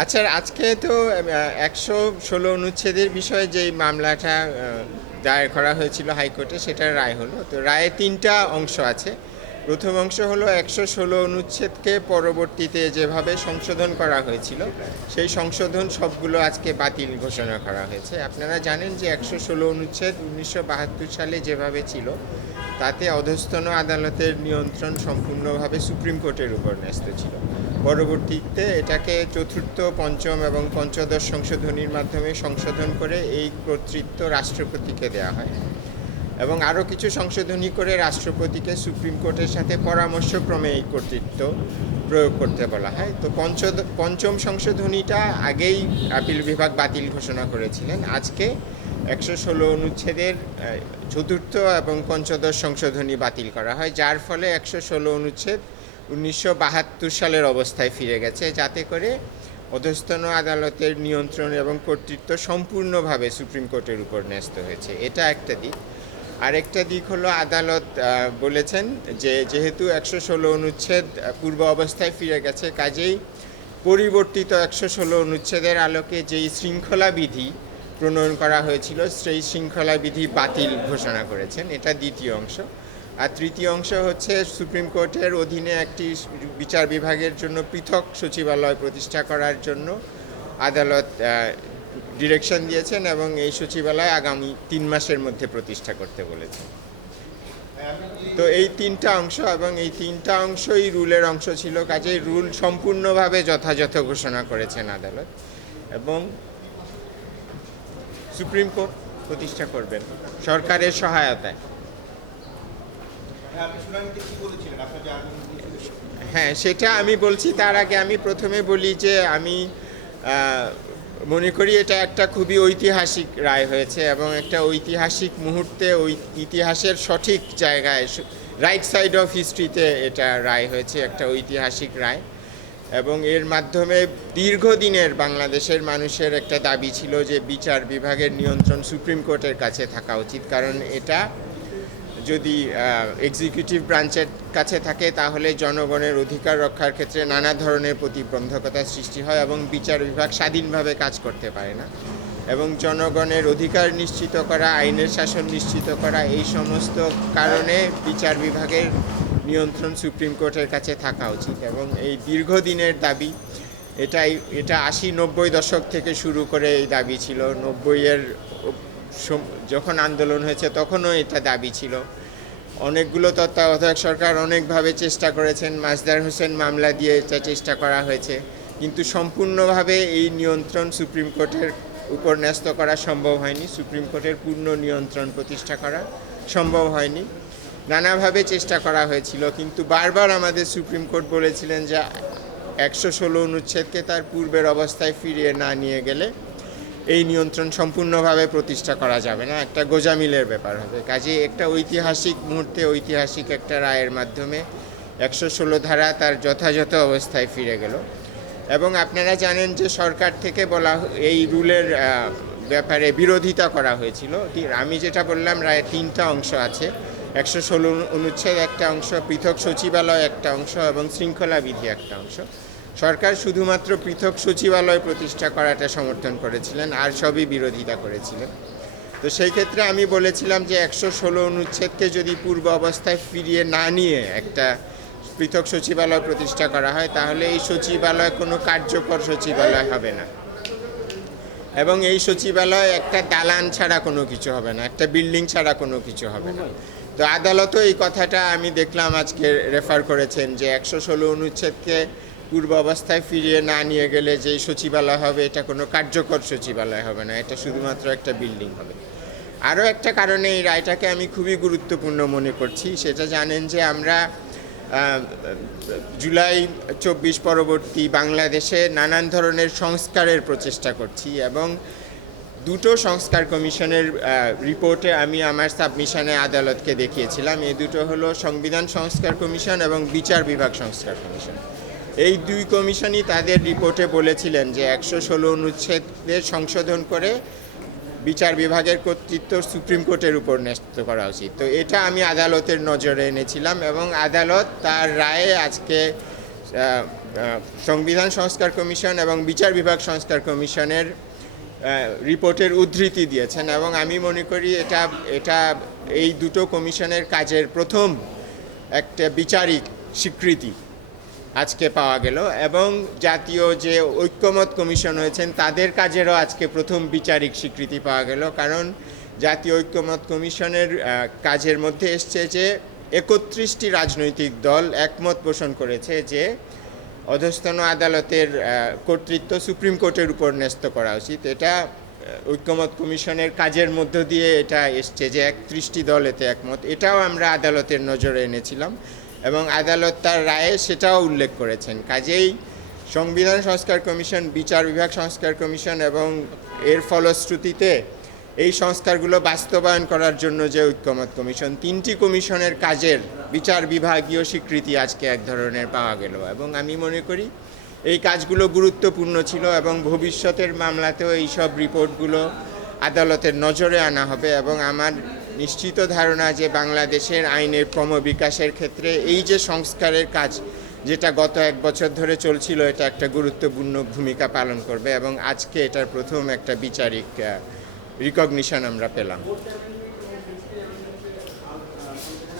আচ্ছা আজকে তো একশো ষোলো অনুচ্ছেদের বিষয়ে যে মামলাটা দায়ের করা হয়েছিল হাইকোর্টে সেটার রায় হলো। তো রায়ে তিনটা অংশ আছে। প্রথম অংশ হলো একশো ষোলো অনুচ্ছেদকে পরবর্তীতে যেভাবে সংশোধন করা হয়েছিল, সেই সংশোধন সবগুলো আজকে বাতিল ঘোষণা করা হয়েছে। আপনারা জানেন যে একশো ষোলো অনুচ্ছেদ উনিশশো বাহাত্তর সালে যেভাবে ছিল, তাতে অধস্তন আদালতের নিয়ন্ত্রণ সম্পূর্ণভাবে সুপ্রিম কোর্টের উপর ন্যস্ত ছিল। পরবর্তীতে এটাকে চতুর্থ, পঞ্চম এবং পঞ্চদশ সংশোধনীর মাধ্যমে সংশোধন করে এই কর্তৃত্ব রাষ্ট্রপতিকে দেওয়া হয়। এবং আরও কিছু সংশোধনী করে রাষ্ট্রপতিকে সুপ্রিম কোর্টের সাথে পরামর্শক্রমে এই কর্তৃত্ব প্রয়োগ করতে বলা হয়। তো পঞ্চ পঞ্চম সংশোধনীটা আগেই আপিল বিভাগ বাতিল ঘোষণা করেছিলেন। আজকে একশো ষোলো অনুচ্ছেদের চতুর্থ এবং পঞ্চদশ সংশোধনী বাতিল করা হয়। যার ফলে একশো ষোলো অনুচ্ছেদ উনিশশো বাহাত্তর সালের অবস্থায় ফিরে গেছে, যাতে করে অধস্তন আদালতের নিয়ন্ত্রণ এবং কর্তৃত্ব সম্পূর্ণভাবে সুপ্রিম কোর্টের উপর ন্যস্ত হয়েছে। এটা একটা দিক। আরেকটা দিক হলো আদালত বলেছেন যে যেহেতু একশো ষোলো অনুচ্ছেদ পূর্ব অবস্থায় ফিরে গেছে, কাজেই পরিবর্তিত একশো ষোলো অনুচ্ছেদের আলোকে যেই শৃঙ্খলা বিধি প্রণয়ন করা হয়েছিল, সেই শৃঙ্খলা বিধি বাতিল ঘোষণা করেছেন। এটা দ্বিতীয় অংশ। আর তৃতীয় অংশ হচ্ছে সুপ্রিম কোর্টের অধীনে একটি বিচার বিভাগের জন্য পৃথক সচিবালয় প্রতিষ্ঠা করার জন্য আদালত ডিরেকশন দিয়েছেন এবং এই সচিবালয় আগামী তিন মাসের মধ্যে প্রতিষ্ঠা করতে বলেছেন তো এই তিনটা অংশ এবং এই তিনটা অংশই রুলের অংশ ছিল, কাজেই রুল সম্পূর্ণভাবে যথাযথ ঘোষণা করেছেন আদালত এবং সুপ্রিম কোর্ট প্রতিষ্ঠা করবেন সরকারের সহায়তায় হ্যাঁ, আপনি শুনানিতে কি বলেছিলেন আপনার যে আর্গুমেন্ট হ্যাঁ সেটা আমি বলছি, তার আগে আমি প্রথমে বলি যে আমি মনে করি এটা একটা খুবই ঐতিহাসিক রায় হয়েছে এবং একটা ঐতিহাসিক মুহূর্তে ওই ইতিহাসের সঠিক জায়গায়, রাইট সাইড অফ হিস্ট্রিতে এটা রায় হয়েছে, একটা ঐতিহাসিক রায়। এবং এর মাধ্যমে দীর্ঘদিনের বাংলাদেশের মানুষের একটা দাবি ছিল যে বিচার বিভাগের নিয়ন্ত্রণ সুপ্রিম কোর্টের কাছে থাকা উচিত, কারণ এটা যদি এক্সিকিউটিভ ব্রাঞ্চের কাছে থাকে, তাহলে জনগণের অধিকার রক্ষার ক্ষেত্রে নানা ধরনের প্রতিবন্ধকতা সৃষ্টি হয় এবং বিচার বিভাগ স্বাধীনভাবে কাজ করতে পারে না। এবং জনগণের অধিকার নিশ্চিত করা, আইনের শাসন নিশ্চিত করা, এই সমস্ত কারণে বিচার বিভাগের নিয়ন্ত্রণ সুপ্রিম কোর্টের কাছে থাকা উচিত। এবং এই দীর্ঘদিনের দাবি, এটাই, এটা আশি নব্বই দশক থেকে শুরু করে এই দাবি ছিল। নব্বইয়ের যখন আন্দোলন হয়েছে তখনও এটা দাবি ছিল। অনেকগুলো তত্ত্বাবধায়ক সরকার অনেকভাবে চেষ্টা করেছেন মাজদার হোসেন মামলা দিয়ে এটা চেষ্টা করা হয়েছে। কিন্তু সম্পূর্ণভাবে এই নিয়ন্ত্রণ সুপ্রিম কোর্টের উপর ন্যস্ত করা সম্ভব হয়নি। সুপ্রিম কোর্টের পূর্ণ নিয়ন্ত্রণ প্রতিষ্ঠা করা সম্ভব হয়নি। নানাভাবে চেষ্টা করা হয়েছিল, কিন্তু বারবার আমাদের সুপ্রিম কোর্ট বলেছিলেন যে একশো ষোলো অনুচ্ছেদকে তার পূর্বের অবস্থায় ফিরিয়ে না নিয়ে গেলে এই নিয়ন্ত্রণ সম্পূর্ণভাবে প্রতিষ্ঠা করা যাবে না। একটা গোজামিলের ব্যাপার হবে। কাজে একটা ঐতিহাসিক মুহূর্তে ঐতিহাসিক একটা রায়ের মাধ্যমে একশো ষোলো ধারা তার যথাযথ অবস্থায় ফিরে গেল। এবং আপনারা জানেন যে সরকার থেকে বলা এই রুলের ব্যাপারে বিরোধিতা করা হয়েছিল। আমি যেটা বললাম, রায়ের তিনটা অংশ আছে। একশো ষোলো অনুচ্ছেদ একটা অংশ, পৃথক সচিবালয় একটা অংশ এবং শৃঙ্খলা বিধি একটা অংশ। সরকার শুধুমাত্র পৃথক সচিবালয় প্রতিষ্ঠা করাটা সমর্থন করেছিলেন, আর সবই বিরোধিতা করেছিলেন। তো সেই ক্ষেত্রে আমি বলেছিলাম যে একশো ষোলো অনুচ্ছেদকে যদি পূর্ব অবস্থায় ফিরিয়ে না নিয়ে একটা পৃথক সচিবালয় প্রতিষ্ঠা করা হয়, তাহলে এই সচিবালয় কোনো কার্যকর সচিবালয় হবে না। এবং এই সচিবালয় একটা দালান ছাড়া কোনো কিছু হবে না, একটা বিল্ডিং ছাড়া কোনো কিছু হবে না। তো আদালতও এই কথাটা আমি দেখলাম আজকে রেফার করেছেন যে একশো ষোলো অনুচ্ছেদকে পূর্ব অবস্থায় ফিরিয়ে না নিয়ে গেলে যে সচিবালয় হবে, এটা কোনো কার্যকর সচিবালয় হবে না, এটা শুধুমাত্র একটা বিল্ডিং হবে। আরও একটা কারণে এই রায়টাকে আমি খুবই গুরুত্বপূর্ণ মনে করছি, সেটা জানেন যে আমরা জুলাই চব্বিশ পরবর্তী বাংলাদেশে নানান ধরনের সংস্কারের প্রচেষ্টা করছি এবং দুটো সংস্কার কমিশনের রিপোর্টে আমি আমার সাবমিশনে আদালতকে দেখিয়েছিলাম। এই দুটো হলো সংবিধান সংস্কার কমিশন এবং বিচার বিভাগ সংস্কার কমিশন। এই দুই কমিশনই তাদের রিপোর্টে বলেছিলেন যে একশো ষোলো অনুচ্ছেদের সংশোধন করে বিচার বিভাগের কর্তৃত্ব সুপ্রিম কোর্টের উপর ন্যস্ত করা উচিত। তো এটা আমি আদালতের নজরে এনেছিলাম এবং আদালত তার রায়ে আজকে সংবিধান সংস্কার কমিশন এবং বিচার বিভাগ সংস্কার কমিশনের রিপোর্টের উদ্ধৃতি দিয়েছেন এবং আমি মনে করি এটা এটা এই দুটো কমিশনের কাজের প্রথম একটা বিচারিক স্বীকৃতি। আজকে পাওয়া গেল এবং জাতীয় যে ঐক্যমত কমিশন হয়েছেন, তাদের কাজেরও আজকে প্রথম বিচারিক স্বীকৃতি পাওয়া গেল। কারণ জাতীয় ঐক্যমত কমিশনের কাজের মধ্যে এসছে যে একত্রিশটি রাজনৈতিক দল একমত পোষণ করেছে যে অধস্তন আদালতের কর্তৃত্ব সুপ্রিম কোর্টের উপর ন্যস্ত করা উচিত। এটা ঐক্যমত কমিশনের কাজের মধ্য দিয়ে এটা এসছে যে একত্রিশটি দল এতে একমত। এটাও আমরা আদালতের নজরে এনেছিলাম। এবং আদালত তার রায়ে সেটাও উল্লেখ করেছেন। কাজেই সংবিধান সংস্কার কমিশন, বিচার বিভাগ সংস্কার কমিশন এবং এর ফলশ্রুতিতে এই সংস্কারগুলো বাস্তবায়ন করার জন্য যে ঐক্যমত কমিশন, তিনটি কমিশনের কাজের বিচার বিভাগীয় স্বীকৃতি আজকে এক ধরনের পাওয়া গেল এবং আমি মনে করি এই কাজগুলো গুরুত্বপূর্ণ ছিল এবং ভবিষ্যতের মামলাতেও এইসব রিপোর্টগুলো আদালতের নজরে আনা হবে এবং আমার নিশ্চিত ধারণা যে বাংলাদেশের আইনের ক্রমবিকাশের ক্ষেত্রে এই যে সংস্কারের কাজ যেটা গত এক বছর ধরে চলছিল, এটা একটা গুরুত্বপূর্ণ ভূমিকা পালন করবে এবং আজকে এটার প্রথম একটা বিচারিক রিকগনিশন আমরা পেলাম।